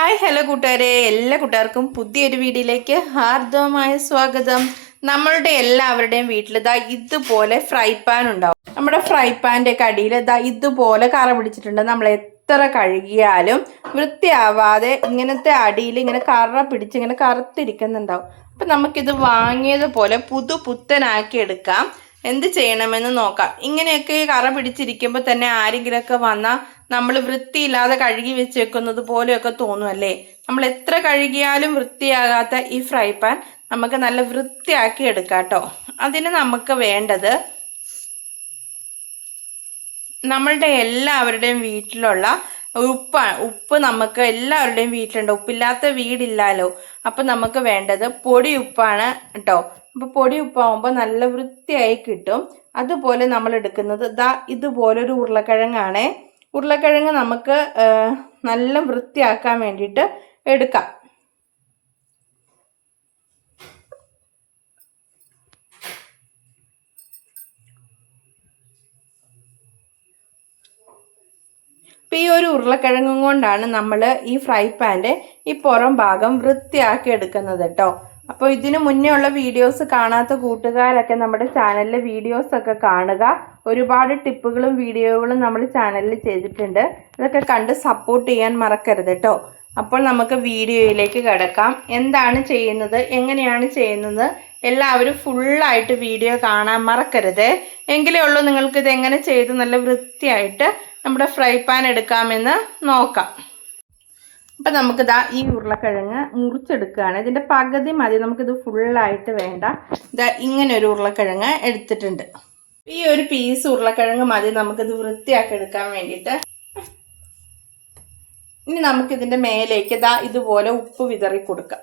Hi hello കൂട്ടുകാരെ, എല്ലാ കൂട്ടുകാർക്കും പുതിയൊരു വീഡിയോയിലേക്ക് ഹാർദവമായ സ്വാഗതം. നമ്മളുടെ എല്ലാവരുടെയും വീട്ടിൽ ഇതാ ഇതുപോലെ ഫ്രൈ പാൻ ഉണ്ടാവും. നമ്മുടെ ഫ്രൈ പാൻ്റെ ഒക്കെ അടിയിൽ ഇതാ ഇതുപോലെ കറ പിടിച്ചിട്ടുണ്ട്. നമ്മൾ എത്ര കഴുകിയാലും വൃത്തിയാവാതെ ഇങ്ങനത്തെ അടിയിൽ ഇങ്ങനെ കറ പിടിച്ച് ഇങ്ങനെ കറുത്തിരിക്കുന്നുണ്ടാവും. അപ്പം നമുക്കിത് വാങ്ങിയതുപോലെ പുത്തനാക്കി എടുക്കാം. എന്ത് ചെയ്യണമെന്ന് നോക്കാം. ഇങ്ങനെയൊക്കെ കറ പിടിച്ചിരിക്കുമ്പോൾ തന്നെ ആരെങ്കിലുമൊക്കെ വന്നാൽ നമ്മൾ വൃത്തിയില്ലാതെ കഴുകി വെച്ചേക്കുന്നത് പോലെയൊക്കെ തോന്നുമല്ലേ. നമ്മൾ എത്ര കഴുകിയാലും വൃത്തിയാകാത്ത ഈ ഫ്രൈ പാൻ നമുക്ക് നല്ല വൃത്തിയാക്കി എടുക്കാം കേട്ടോ. അതിന് നമുക്ക് വേണ്ടത് നമ്മളുടെ എല്ലാവരുടെയും വീട്ടിലുള്ള ഉപ്പ് നമുക്ക് എല്ലാവരുടെയും വീട്ടിലുണ്ട്. ഉപ്പില്ലാത്ത വീടില്ലല്ലോ. അപ്പം നമുക്ക് വേണ്ടത് പൊടി ഉപ്പാണ് കേട്ടോ. അപ്പോൾ പൊടി ഉപ്പാകുമ്പോൾ നല്ല വൃത്തിയായി കിട്ടും. അതുപോലെ നമ്മൾ എടുക്കുന്നത് ഇതുപോലൊരു ഉരുളക്കിഴങ്ങാണേ. ഉരുളക്കിഴങ്ങ് നമുക്ക് നല്ല വൃത്തിയാക്കാൻ വേണ്ടിയിട്ട് എടുക്കാം. ഇപ്പം ഈ ഒരു ഉരുളക്കിഴങ്ങും കൊണ്ടാണ് നമ്മൾ ഈ ഫ്രൈ പാൻ്റെ ഈ പുറം ഭാഗം വൃത്തിയാക്കി എടുക്കുന്നത് കേട്ടോ. അപ്പോൾ ഇതിന് മുന്നേ ഉള്ള വീഡിയോസ് കാണാത്ത കൂട്ടുകാരൊക്കെ നമ്മുടെ ചാനലിലെ വീഡിയോസൊക്കെ കാണുക. ഒരുപാട് ടിപ്പുകളും വീഡിയോകളും നമ്മൾ ചാനലിൽ ചെയ്തിട്ടുണ്ട്. അതൊക്കെ കണ്ട് സപ്പോർട്ട് ചെയ്യാൻ മറക്കരുത് കേട്ടോ. അപ്പോൾ നമുക്ക് വീഡിയോയിലേക്ക് കിടക്കാം. എന്താണ് ചെയ്യുന്നത്, എങ്ങനെയാണ് ചെയ്യുന്നത്, എല്ലാവരും ഫുള്ളായിട്ട് വീഡിയോ കാണാൻ മറക്കരുത്. എങ്കിലേ ഉള്ളൂ നിങ്ങൾക്കിത് എങ്ങനെ ചെയ്ത് നല്ല വൃത്തിയായിട്ട് നമ്മുടെ ഫ്രൈ പാൻ എടുക്കാമെന്ന് നോക്കാം. അപ്പം നമുക്കിതാ ഈ ഉരുളക്കിഴങ്ങ് മുറിച്ചെടുക്കുകയാണ്. ഇതിൻ്റെ പകുതി മതി, നമുക്കിത് ഫുള്ളായിട്ട് വേണ്ട. ഇങ്ങനെ ഒരു ഉരുളക്കിഴങ്ങ് എടുത്തിട്ടുണ്ട്. ഈ ഒരു പീസ് ഉരുളക്കിഴങ്ങ് മതി നമുക്കിത് വൃത്തിയാക്കി എടുക്കാൻ വേണ്ടിയിട്ട്. ഇനി നമുക്കിതിൻ്റെ മേലേക്ക് ഇതുപോലെ ഉപ്പ് വിതറി കൊടുക്കാം.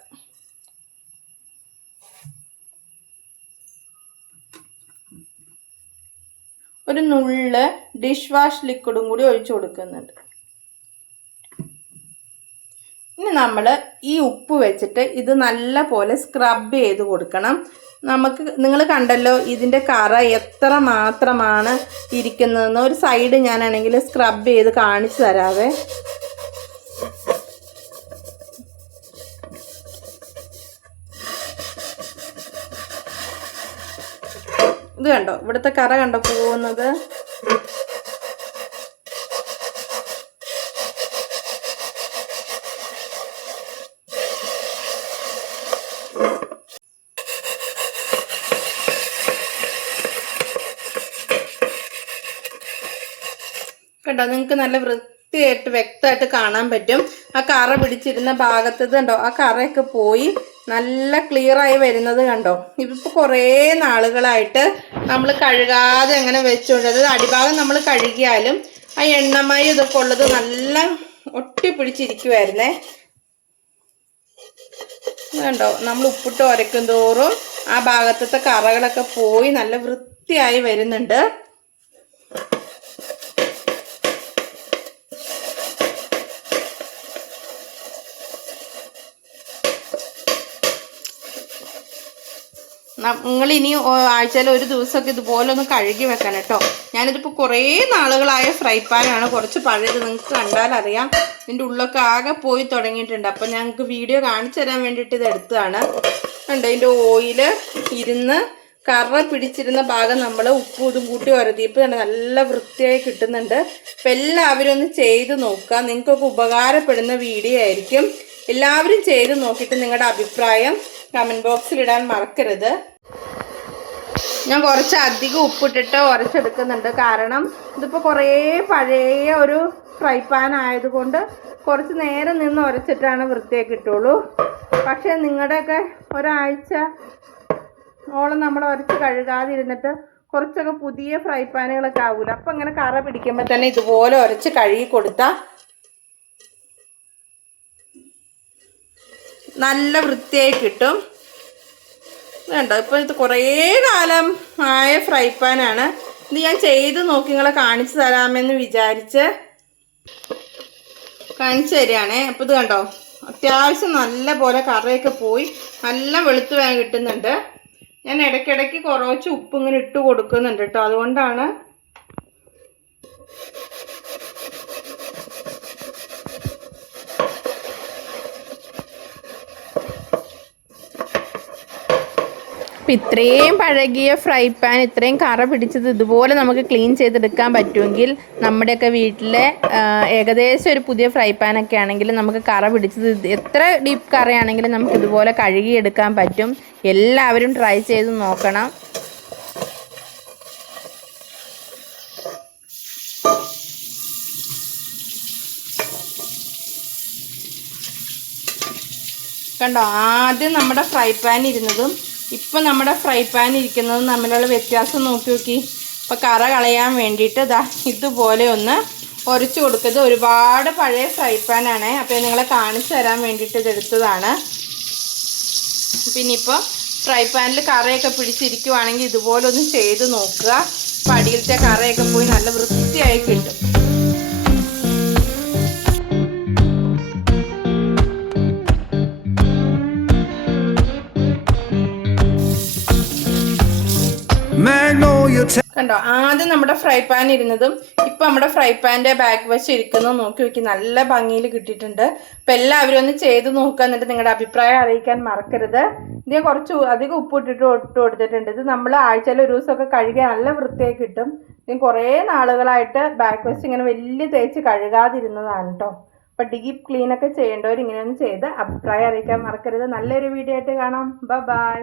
ഒരു നുള്ള് ഡിഷ് വാഷ് ലിക്വിഡും കൂടി ഒഴിച്ചു കൊടുക്കുന്നുണ്ട്. ഇനി നമ്മൾ ഈ ഉപ്പ് വെച്ചിട്ട് ഇത് നല്ല പോലെ സ്ക്രബ് ചെയ്ത് കൊടുക്കണം. നിങ്ങൾ കണ്ടല്ലോ ഇതിൻ്റെ കറ എത്ര മാത്രമാണ് ഇരിക്കുന്നതെന്ന്. ഒരു സൈഡ് ഞാനാണെങ്കിൽ സ്ക്രബ് ചെയ്ത് കാണിച്ചു തരാവേ. ഇത് കണ്ടോ, ഇവിടുത്തെ കറ കണ്ടോ പോകുന്നത്. കണ്ടോ, നിങ്ങൾക്ക് നല്ല വൃത്തിയായിട്ട് വ്യക്തമായിട്ട് കാണാൻ പറ്റും. ആ കറ പിടിച്ചിരുന്ന ഭാഗത്ത് കണ്ടോ, ആ കറയൊക്കെ പോയി നല്ല ക്ലിയറായി വരുന്നത് കണ്ടോ. ഇതിപ്പോൾ കുറേ നാളുകളായിട്ട് നമ്മൾ കഴുകാതെ അങ്ങനെ വെച്ചുകൊണ്ട്, അതായത് അടിഭാഗം നമ്മൾ കഴുകിയാലും ആ എണ്ണമയം ഇതൊക്കെ ഉള്ളത് നല്ല ഒട്ടിപ്പിടിച്ചിരിക്കുമായിരുന്നേ. കണ്ടോ, നമ്മൾ ഉപ്പിട്ട് ഉരയ്ക്കും തോറും ആ ഭാഗത്തെ കറകളൊക്കെ പോയി നല്ല വൃത്തിയായി വരുന്നുണ്ട്. നിങ്ങൾ ഇനി ആഴ്ചയിൽ ഒരു ദിവസമൊക്കെ ഇതുപോലെ ഒന്ന് കഴുകി വെക്കണം കേട്ടോ. ഞാനിതിപ്പോൾ കുറേ നാളുകളായ ഫ്രൈ പാനാണ്, കുറച്ച് പഴയത്. നിങ്ങൾക്ക് കണ്ടാൽ അറിയാം ഇതിൻ്റെ ഉള്ളൊക്കെ ആകെ പോയി തുടങ്ങിയിട്ടുണ്ട്. അപ്പം ഞങ്ങൾക്ക് വീഡിയോ കാണിച്ചു തരാൻ വേണ്ടിയിട്ട് ഇത് എടുത്തതാണ്. കണ്ടോ, ഇതിൻ്റെ ഓയിൽ ഇരുന്ന് കറ പിടിച്ചിരുന്ന ഭാഗം നമ്മൾ ഉപ്പും ഇതും കൂട്ടി ഉരതിയപ്പോൾ തന്നെ നല്ല വൃത്തിയായി കിട്ടുന്നുണ്ട്. അപ്പം എല്ലാവരും ഒന്ന് ചെയ്ത് നോക്കുക. നിങ്ങൾക്കൊക്കെ ഉപകാരപ്പെടുന്ന വീഡിയോ ആയിരിക്കും. എല്ലാവരും ചെയ്ത് നോക്കിയിട്ട് നിങ്ങളുടെ അഭിപ്രായം കമൻറ്റ് ബോക്സിൽ ഇടാൻ മറക്കരുത്. ഞാൻ കുറച്ച് അധികം ഉപ്പിട്ടിട്ട് ഉരച്ചെടുക്കുന്നുണ്ട്. കാരണം ഇതിപ്പോൾ കുറേ പഴയ ഒരു ഫ്രൈ പാൻ ആയതുകൊണ്ട് കുറച്ച് നേരം നിന്ന് ഉരച്ചിട്ടാണ് വൃത്തിയാക്കി കിട്ടുള്ളൂ. പക്ഷേ നിങ്ങളുടെയൊക്കെ ഒരാഴ്ച ഓളം നമ്മൾ ഉരച്ച് കഴുകാതെ ഇരുന്നിട്ട് കുറച്ചൊക്കെ പുതിയ ഫ്രൈ പാനുകളൊക്കെ ആവില്ല. അപ്പം ഇങ്ങനെ കറ പിടിക്കുമ്പോൾ തന്നെ ഇതുപോലെ ഉരച്ച് കഴുകി കൊടുത്താൽ നല്ല വൃത്തിയായി കിട്ടും. വേണ്ടോ, ഇപ്പോൾ ഇത് കുറേ കാലം ആയ ഫ്രൈ പാനാണ്. ഇത് ഞാൻ ചെയ്ത് നോക്കി നിങ്ങളെ കാണിച്ചു തരാമെന്ന് വിചാരിച്ച് കാണിച്ചു തരികയാണേ. അപ്പോൾ ഇത് കണ്ടോ, അത്യാവശ്യം നല്ല പോലെ കറയൊക്കെ പോയി നല്ല വെളുത്ത് വേഗം കിട്ടുന്നുണ്ട്. ഞാൻ ഇടയ്ക്കിടയ്ക്ക് കുറച്ച് ഉപ്പ് ഇങ്ങനെ ഇട്ട് കൊടുക്കുന്നുണ്ട് കേട്ടോ. അതുകൊണ്ടാണ് അപ്പം ഇത്രയും പഴകിയ ഫ്രൈ പാൻ ഇത്രയും കറ പിടിച്ചത് ഇതുപോലെ നമുക്ക് ക്ലീൻ ചെയ്തെടുക്കാൻ പറ്റുമെങ്കിൽ നമ്മുടെയൊക്കെ വീട്ടിലെ ഏകദേശം ഒരു പുതിയ ഫ്രൈ പാനൊക്കെ ആണെങ്കിൽ നമുക്ക് കറ പിടിച്ചത് എത്ര ഡീപ്പ് കറയാണെങ്കിലും നമുക്ക് ഇതുപോലെ കഴുകിയെടുക്കാൻ പറ്റും. എല്ലാവരും ട്രൈ ചെയ്ത് നോക്കണം. കണ്ടോ, ആദ്യം നമ്മുടെ ഫ്രൈ പാൻ ഇരുന്നതും ഇപ്പം നമ്മുടെ ഫ്രൈ പാൻ ഇരിക്കുന്നതും തമ്മിലുള്ള വ്യത്യാസം നോക്കി. അപ്പോൾ കറ കളയാൻ വേണ്ടിയിട്ട് ഇതുപോലെ ഒന്ന് ഉരച്ചു കൊടുക്കുന്നത്. ഒരുപാട് പഴയ ഫ്രൈ പാനാണ്. അപ്പോൾ നിങ്ങളെ കാണിച്ചു തരാൻ വേണ്ടിയിട്ട് ഇതെടുത്തതാണ്. പിന്നെ ഇപ്പോൾ ഫ്രൈ പാനിൽ കറയൊക്കെ പിടിച്ചിരിക്കുവാണെങ്കിൽ ഇതുപോലെ ഒന്ന് ചെയ്ത് നോക്കുക. അപ്പോൾ അടിയിലത്തെ കറയൊക്കെ പോയി നല്ല വൃത്തിയായി കിട്ടും. കണ്ടോ, ആദ്യം നമ്മുടെ ഫ്രൈ പാൻ ഇരുന്നതും ഇപ്പം നമ്മുടെ ഫ്രൈ പാൻ്റെ ബാക്ക് വശം ഇരിക്കുന്നതും നോക്കി നല്ല ഭംഗിയിൽ കിട്ടിയിട്ടുണ്ട്. അപ്പം എല്ലാവരും ഒന്ന് ചെയ്ത് നോക്കുക. എന്നിട്ട് നിങ്ങളുടെ അഭിപ്രായം അറിയിക്കാൻ മറക്കരുത്. ഇത് കുറച്ച് അധികം ഉപ്പിട്ടിട്ട് കൊടുത്തിട്ടുണ്ട്. ഇത് നമ്മൾ ആഴ്ചയിൽ ഒരു ദിവസമൊക്കെ കഴുകിയാൽ നല്ല വൃത്തിയായി കിട്ടും. ഇത് കുറേ നാളുകളായിട്ട് ബാക്ക് വശം ഇങ്ങനെ വലിയ തേച്ച് കഴുകാതിരുന്നതാണ് കേട്ടോ. അപ്പം ഡീപ്പ് ക്ലീനൊക്കെ ചെയ്യേണ്ടവർ ഇങ്ങനെയൊന്ന് ചെയ്ത് അഭിപ്രായം അറിയിക്കാൻ മറക്കരുത്. നല്ലൊരു വീഡിയോ ആയിട്ട് കാണാം. ബൈ.